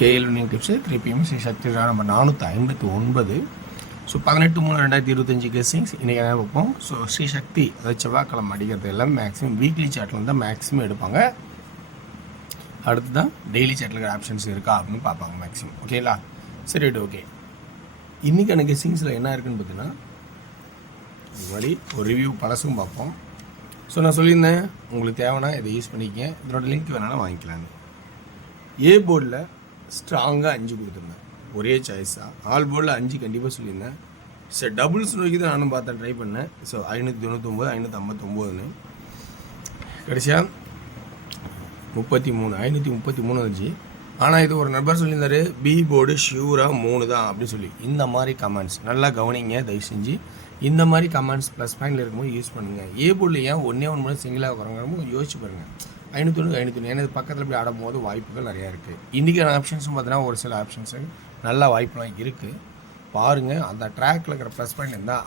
கேஎல்வினிங் tips 3 PM Sri சக்தி number 459. So 18/3/2025 guessings இன்றைக்கி என்ன வைப்போம். ஸோ ஸ்ரீ சக்தி அதாவது செவ்வாய்க்கிழமை அடிக்கிறது எல்லாம் மேக்ஸிமம் வீக்லி சார்ட்டில் தான் மேக்ஸிமம் எடுப்பாங்க. அடுத்து தான் டெய்லி சார்ட்டில் இருக்கிற ஆப்ஷன்ஸ் இருக்கா அப்படின்னு பார்ப்பாங்க மேக்ஸிமம். ஓகேங்களா, சரி ரைட் ஓகே. இன்றைக்கான கெஸ்ஸிங்ஸில் என்ன இருக்குதுன்னு பார்த்தீங்கன்னா முன்னாடி ஒரு ரிவ்யூ பழசும் பார்ப்போம். ஸோ நான் சொல்லியிருந்தேன் உங்களுக்கு தேவைன்னா இதை யூஸ் பண்ணிக்கங்க, இதனோட லிங்க் வேணாலும் வாங்கிக்கலான்னு. ஏ போர்டில் ஸ்ட்ராங்காக 5 கொடுத்துருந்தேன், ஒரே சாய்ஸாக. ஆல் போர்டில் 5 கண்டிப்பாக சொல்லியிருந்தேன். சரி, டபுள்ஸ் நோக்கி தான் நானும் பார்த்தேன், ட்ரை பண்ணேன். ஸோ 599 559 கடைசியாக 33 533 வந்துச்சு. ஆனால் இது ஒரு நண்பர் சொல்லியிருந்தாரு, பி போர்டு ஷியூராக 3 தான் அப்படின்னு சொல்லி. இந்த மாதிரி கமெண்ட்ஸ் நல்லா கவனிங்க தயவு செஞ்சு. இந்த மாதிரி கமெண்ட்ஸ் ப்ளஸ் பாயிண்டில் இருக்கும்போது யூஸ் பண்ணுங்கள். ஏ போர்டில் ஏன் ஒன்றே மட்டும் சிங்கிளாக குறங்கிறமோ யோசிச்சு பாருங்கள். 590 ஏன்னா இது பக்கத்தில் போய் ஆடும் போது வாய்ப்புகள் நிறையா இருக்குது. இன்றைக்கான ஆப்ஷன்ஸும் பார்த்தீங்கன்னா ஒரு சில ஆப்ஷன்ஸு நல்லா வாய்ப்புலாம் இருக்குது. பாருங்கள், அந்த ட்ராக்கில் இருக்கிற ப்ளஸ் பாயிண்ட் இருந்தால்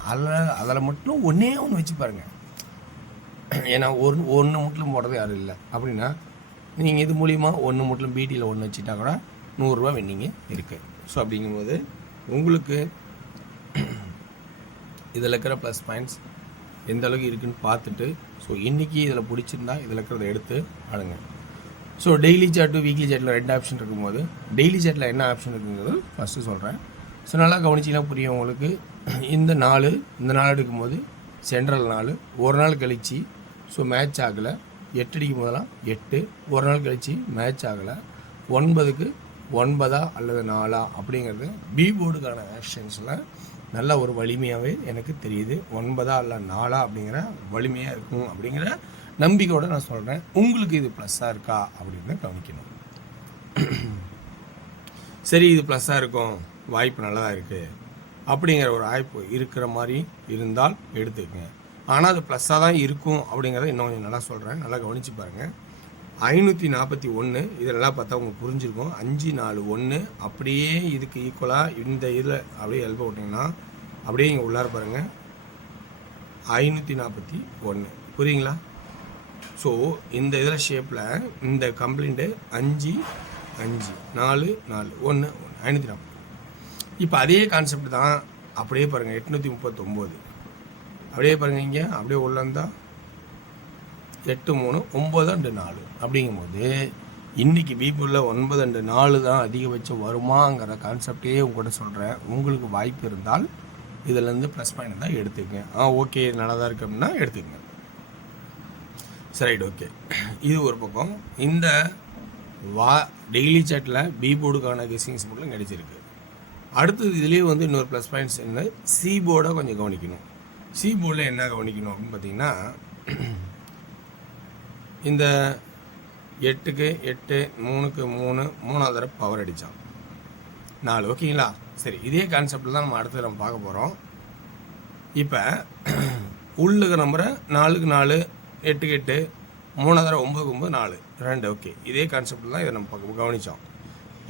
அதில் மட்டும் ஒன்றே ஒன்று வச்சு பாருங்கள். ஏன்னா ஒன்று முட்டிலும் போடுறது யாரும் இல்லை அப்படின்னா நீங்கள் இது மூலிமா ஒன்று முட்டிலும் பிடியில் ஒன்று வச்சுட்டா கூட 100 ரூபா வின்னிங்க இருக்குது. ஸோ அப்படிங்கும்போது உங்களுக்கு இதில் இருக்கிற ப்ளஸ் பாயிண்ட்ஸ் எந்த அளவுக்கு இருக்குதுன்னு பார்த்துட்டு, ஸோ இன்றைக்கி இதில் பிடிச்சிருந்தா இதில் இருக்கிறத எடுத்து ஆடுங்க. ஸோ டெய்லி சார்ட்டு வீக்லி சார்ட்டில் 2 ஆப்ஷன் இருக்கும்போது டெய்லி சார்ட்டில் என்ன ஆப்ஷன் இருக்குங்கிறது ஃபஸ்ட்டு சொல்கிறேன். ஸோ நல்லா கவனிச்சிங்கன்னா புரியும் உங்களுக்கு. இந்த நாள் எடுக்கும்போது சென்ட்ரல் நாள் ஒரு நாள் கழிச்சு ஸோ மேட்ச் ஆகலை. 8 அடிக்கும் போதெல்லாம் 8, ஒரு நாள் கழிச்சு மேட்ச் ஆகலை. 9க்கு 9 அல்லது 4 அப்படிங்கிறது பி போர்டுக்கான ஆப்ஷன்ஸில் நல்ல ஒரு வலிமையாகவே எனக்கு தெரியுது. 9 அல்ல 4 அப்படிங்கிற வலிமையாக இருக்கும் அப்படிங்கிற நம்பிக்கையோடு நான் சொல்கிறேன். உங்களுக்கு இது ப்ளஸ்ஸாக இருக்கா அப்படின்னு கவனிக்கணும். சரி, இது ப்ளஸ்ஸாக இருக்கும், வாய்ப்பு நல்லா இருக்குது அப்படிங்கிற ஒரு வாய்ப்பு இருக்கிற மாதிரி இருந்தால் எடுத்துக்கங்க. ஆனால் அது ப்ளஸ்ஸாக தான் இருக்கும் அப்படிங்கிறத இன்னும் கொஞ்சம் நல்லா சொல்கிறேன், நல்லா கவனித்து பாருங்கள். 541 இதெல்லாம் பார்த்தா உங்களுக்கு புரிஞ்சிருக்கும். 5 4 1 அப்படியே இதுக்கு ஈக்குவலாக இந்த இதில் அப்படியே எழுப்ப விட்டிங்கன்னா அப்படியே இங்கே உள்ளார பாருங்கள் 541 புரியுங்களா. ஸோ இந்த இதில் ஷேப்பில் இந்த கம்ப்ளைண்ட்டு 5 5 4 4 1 540. இப்போ அதே கான்செப்ட் தான் அப்படியே பாருங்கள் 839 அப்படியே பாருங்கள். இங்கே அப்படியே உள்ள இருந்தால் 8 3 9 2 4 அப்படிங்கும்போது இன்றைக்கி பீப்புளில் 9 2 4 தான் அதிகபட்சம் வருமாங்கிற கான்செப்டே உங்கள்கிட்ட சொல்கிறேன். உங்களுக்கு வாய்ப்பு இருந்தால் இதிலேருந்து ப்ளஸ் பாயிண்ட் தான் எடுத்துக்கங்க. ஓகே நல்லா தான் இருக்கு அப்படின்னா எடுத்துக்கங்க. சரி ரைட் ஓகே. இது ஒரு பக்கம். இந்த டெய்லி சாட்டில் பி போர்டுக்கான கெஸ்ஸிங்ஸ் மட்டும் கிடைச்சிருக்கு. அடுத்தது இதுலேயே வந்து இன்னொரு ப்ளஸ் பாயிண்ட்ஸ் என்ன, சி போர்டை கொஞ்சம் கவனிக்கணும். சி போர்டில் என்ன கவனிக்கணும் அப்படின்னு பார்த்தீங்கன்னா, இந்த 8க்கு 8 3க்கு 3 3வது தடவை பவர் அடித்தான் 4. ஓகேங்களா, சரி இதே கான்செப்டில் தான் நம்ம அடுத்து நம்ம பார்க்க போகிறோம். இப்போ உள்ளுக்கு நம்பரை 4க்கு 4 8க்கு 8 3வது தடவை 9க்கு 9 4 2. ஓகே, இதே கான்செப்டில் தான் இதை நம்ம கவனித்தோம்.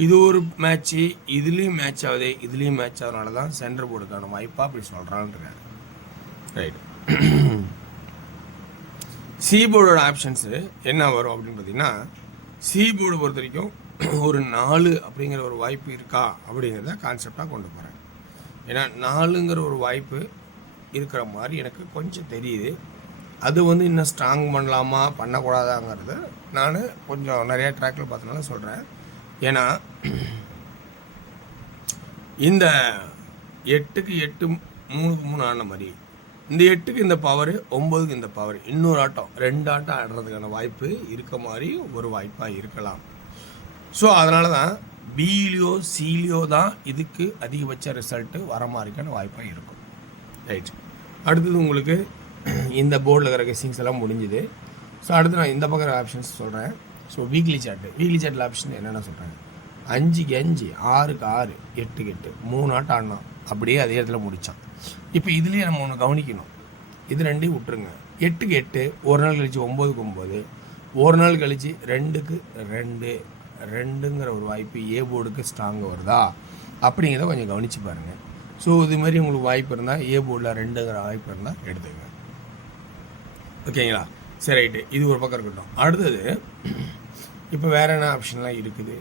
இது ஒரு மேட்ச்சு, இதுலேயும் மேட்ச் ஆகுது இதுலேயும் மேட்ச் ஆகுதுனால தான் சென்டர் போர்டுக்கான வாய்ப்பாக அப்படி சொல்கிறான்ருக்கேன். ரைட். சி போர்டோட ஆப்ஷன்ஸு என்ன வரும் அப்படின்னு பார்த்தீங்கன்னா, சி போர்டு பொறுத்த வரைக்கும் ஒரு 4 அப்படிங்கிற ஒரு வாய்ப்பு இருக்கா அப்படிங்கிறத கான்செப்டாக கொண்டு போகிறேன். ஏன்னா 4ங்கிற ஒரு வாய்ப்பு இருக்கிற மாதிரி எனக்கு கொஞ்சம் தெரியுது. அது வந்து இன்னும் ஸ்ட்ராங் பண்ணலாமா பண்ணக்கூடாதாங்கிறது நான் கொஞ்சம் நிறையா ட்ராக்கில் பார்த்தனால சொல்கிறேன். ஏன்னா இந்த 8க்கு 8 3க்கு 3 ஆன மாதிரி இந்த 8க்கு இந்த பவர் 9க்கு இந்த பவர் இன்னொரு ஆட்டம் 2 ஆட்டம் ஆடுறதுக்கான வாய்ப்பு இருக்க மாதிரி ஒரு வாய்ப்பாக இருக்கலாம். ஸோ அதனால தான் பிலியோ சிலியோ தான் இதுக்கு அதிகபட்ச ரிசல்ட்டு வர மாதிரிக்கான வாய்ப்பாக இருக்கும். ரைட். அடுத்தது உங்களுக்கு இந்த போர்டில் இருக்கிற கெஸ்ஸிங்ஸ் எல்லாம் முடிஞ்சுது. ஸோ அடுத்து நான் இந்த பக்கம் ஆப்ஷன்ஸ் சொல்கிறேன். ஸோ வீக்லி சார்ட்டில் ஆப்ஷன் என்னென்ன சொல்கிறேன். 5க்கு 5 6க்கு 6 8க்கு 8 3 ஆட்டம் ஆடினான், அப்படியே அதே இடத்துல முடித்தான். இப்போ இதுலேயே நம்ம ஒன்று கவனிக்கணும், இது 2 விட்டுருங்க. 8க்கு 8 ஒரு நாள் கழிச்சு 9க்கு 9 ஒரு நாள் கழிச்சு 2க்கு 2 2ங்கிற ஒரு வாய்ப்பு ஏ போர்டுக்கு ஸ்ட்ராங்காக வருதா அப்படிங்கிறத கொஞ்சம் கவனித்து பாருங்கள். ஸோ இதுமாரி உங்களுக்கு வாய்ப்பு இருந்தால் ஏ போர்டில் 2ங்கிற வாய்ப்பு இருந்தால் எடுத்துக்கங்க. ஓகேங்களா, சரி ரைட்டு. இது ஒரு பக்கம் இருக்கட்டும். அடுத்தது இப்போ வேறு என்ன ஆப்ஷன்லாம் இருக்குது.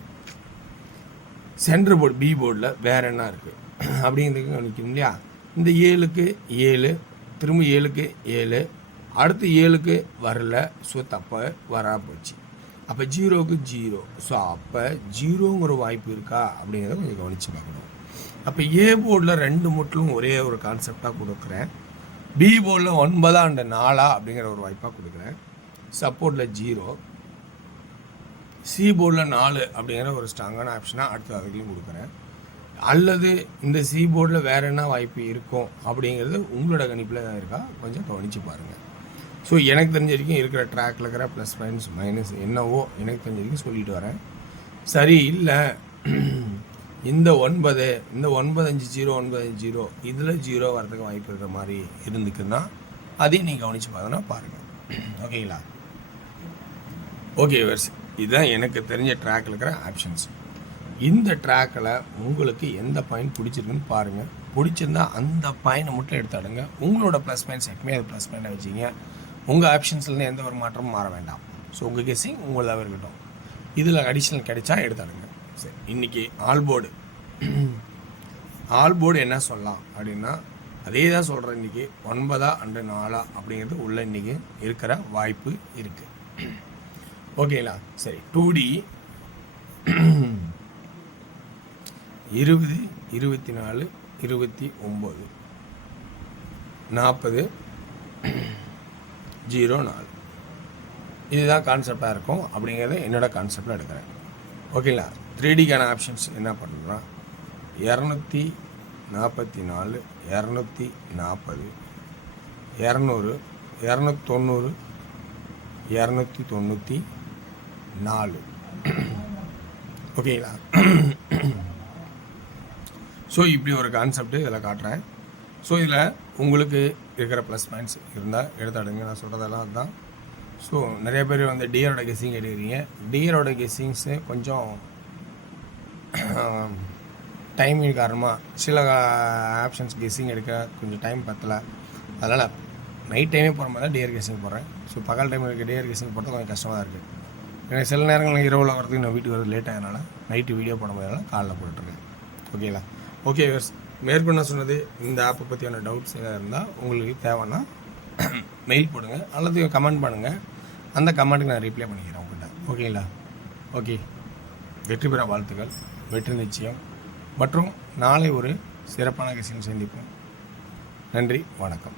சென்டர் போர்டு பி போர்டில் வேறு என்ன இருக்குது அப்படிங்கிறதுக்கு கவனிக்கணும் இல்லையா. இந்த 7க்கு 7, திரும்ப 7க்கு 7, அடுத்து 7க்கு வரல. ஸோ தப்ப வரா போச்சு. அப்போ 0க்கு 0. ஸோ அப்போ 0ங்கிற வாய்ப்பு இருக்கா அப்படிங்கிறத கொஞ்சம் கவனித்து பார்க்கணும். அப்போ ஏ போர்டில் 2 முட்டிலும் ஒரே ஒரு கான்செப்டாக கொடுக்குறேன். பி போர்டில் 9 அண்ட் 4 அப்படிங்கிற ஒரு வாய்ப்பாக கொடுக்குறேன். சப்போர்ட்டில் 0. சி போர்டில் 4 அப்படிங்கிற ஒரு ஸ்ட்ராங்கான ஆப்ஷனாக அடுத்த அதுலையும் கொடுக்குறேன். அல்லது இந்த சி போர்டில் வேறு என்ன வாய்ப்பு இருக்கும் அப்படிங்கிறது உங்களோட கணிப்பில் தான் இருக்கா, கொஞ்சம் கவனித்து பாருங்கள். ஸோ எனக்கு தெரிஞ்ச வரைக்கும் இருக்கிற ட்ராக்கில் இருக்கிற ப்ளஸ் மைனஸ் என்னவோ எனக்கு தெரிஞ்ச வரைக்கும் சொல்லிட்டு வரேன். சரி இல்லை இந்த 9 95 0 இதில் 0 வரதுக்கு வாய்ப்பு இருக்கிற மாதிரி இருந்துக்குன்னா அதையும் நீங்கள் கவனித்து பார்த்தோன்னா பாருங்கள். ஓகேங்களா? ஓகே வர்ஸ், இதுதான் எனக்கு தெரிஞ்ச ட்ராக்கில் இருக்கிற ஆப்ஷன்ஸ். இந்த ட்ராக்கில் உங்களுக்கு எந்த பாயிண்ட் பிடிச்சிருக்குன்னு பாருங்கள். பிடிச்சிருந்தா அந்த பாயிண்டை மட்டும் எடுத்தாடுங்க. உங்களோட ப்ளஸ் பாயிண்ட்ஸ் எப்பவுமே அது ப்ளஸ் பாயிண்டாக வச்சிங்க. உங்கள் ஆப்ஷன்ஸ்லேருந்து எந்த ஒரு மாற்றமும் மாற வேண்டாம். ஸோ உங்கள் கெஸ்ஸிங் உங்களதாக இருக்கட்டும். இதில் அடிஷ்னல் கிடைச்சா எடுத்தாடுங்க. சரி, இன்றைக்கி ஆல் போர்டு என்ன சொல்லலாம் அப்படின்னா அதே தான் சொல்கிறேன். இன்றைக்கி 9 அண்ட் 4 அப்படிங்கிறது உள்ள இன்றைக்கி இருக்கிற வாய்ப்பு இருக்குது. ஓகேங்களா? சரி, 2D 20, 24, 29, 40, 04 இதுதான் கான்செப்டாக இருக்கும் அப்படிங்கிறத என்னோட கான்செப்டில் எடுக்கிறேன். ஓகேங்களா? 3Dக்கான ஆப்ஷன்ஸ் என்ன பண்ணுறோம்னா 244, 240, 200, 290, 294. ஓகேங்களா? ஸோ இப்படி ஒரு கான்செப்ட் இதில் காட்டுறேன். ஸோ இதில் உங்களுக்கு இருக்கிற ப்ளஸ் பாயிண்ட்ஸ் இருந்தால் எடுத்தாடுங்க. நான் சொல்கிறதெல்லாம் அதுதான். ஸோ நிறைய பேர் வந்து டியரோட கெஸ்ஸிங் எடுக்கிறீங்க. டியரோட கெஸ்ஸிங்ஸு கொஞ்சம் டைமிங் காரணமாக சில ஆப்ஷன்ஸ் கெஸ்ஸிங் எடுக்க கொஞ்சம் டைம் பத்தலை. அதனால் நைட் டைமே போகிற மாதிரி தான் டியர் கெஸ்ஸிங் போடுறேன். ஸோ பகல் டைமில் இருக்க டியர் கெஸ்ஸிங் போட்டால் கொஞ்சம் கஷ்டமாக தான் இருக்குது. எனக்கு சில நேரங்கள் இரவில் வரதுக்கு நான் வீட்டுக்கு வரது லேட் ஆகிறதுனால நைட்டு வீடியோ போட முடியாதனால காலைல போட்டுருக்கேன். ஓகேங்களா? ஓகே வியூவர்ஸ், மேற்கொண்டு சொன்னது இந்த ஆப்பை பற்றியான டவுட்ஸ் எதாவது இருந்தால் உங்களுக்கு தேவைன்னா மெயில் போடுங்க அல்லது கமெண்ட் பண்ணுங்கள். அந்த கமெண்ட்டுக்கு நான் ரிப்ளை பண்ணிக்கிறேன் உங்கள்கிட்ட. ஓகேங்களா? ஓகே, வெற்றி பெற வாழ்த்துக்கள். வெற்றி நிச்சயம். மற்றும் நாளை ஒரு சிறப்பான கெஸ்ஸிங் சந்திப்போம். நன்றி, வணக்கம்.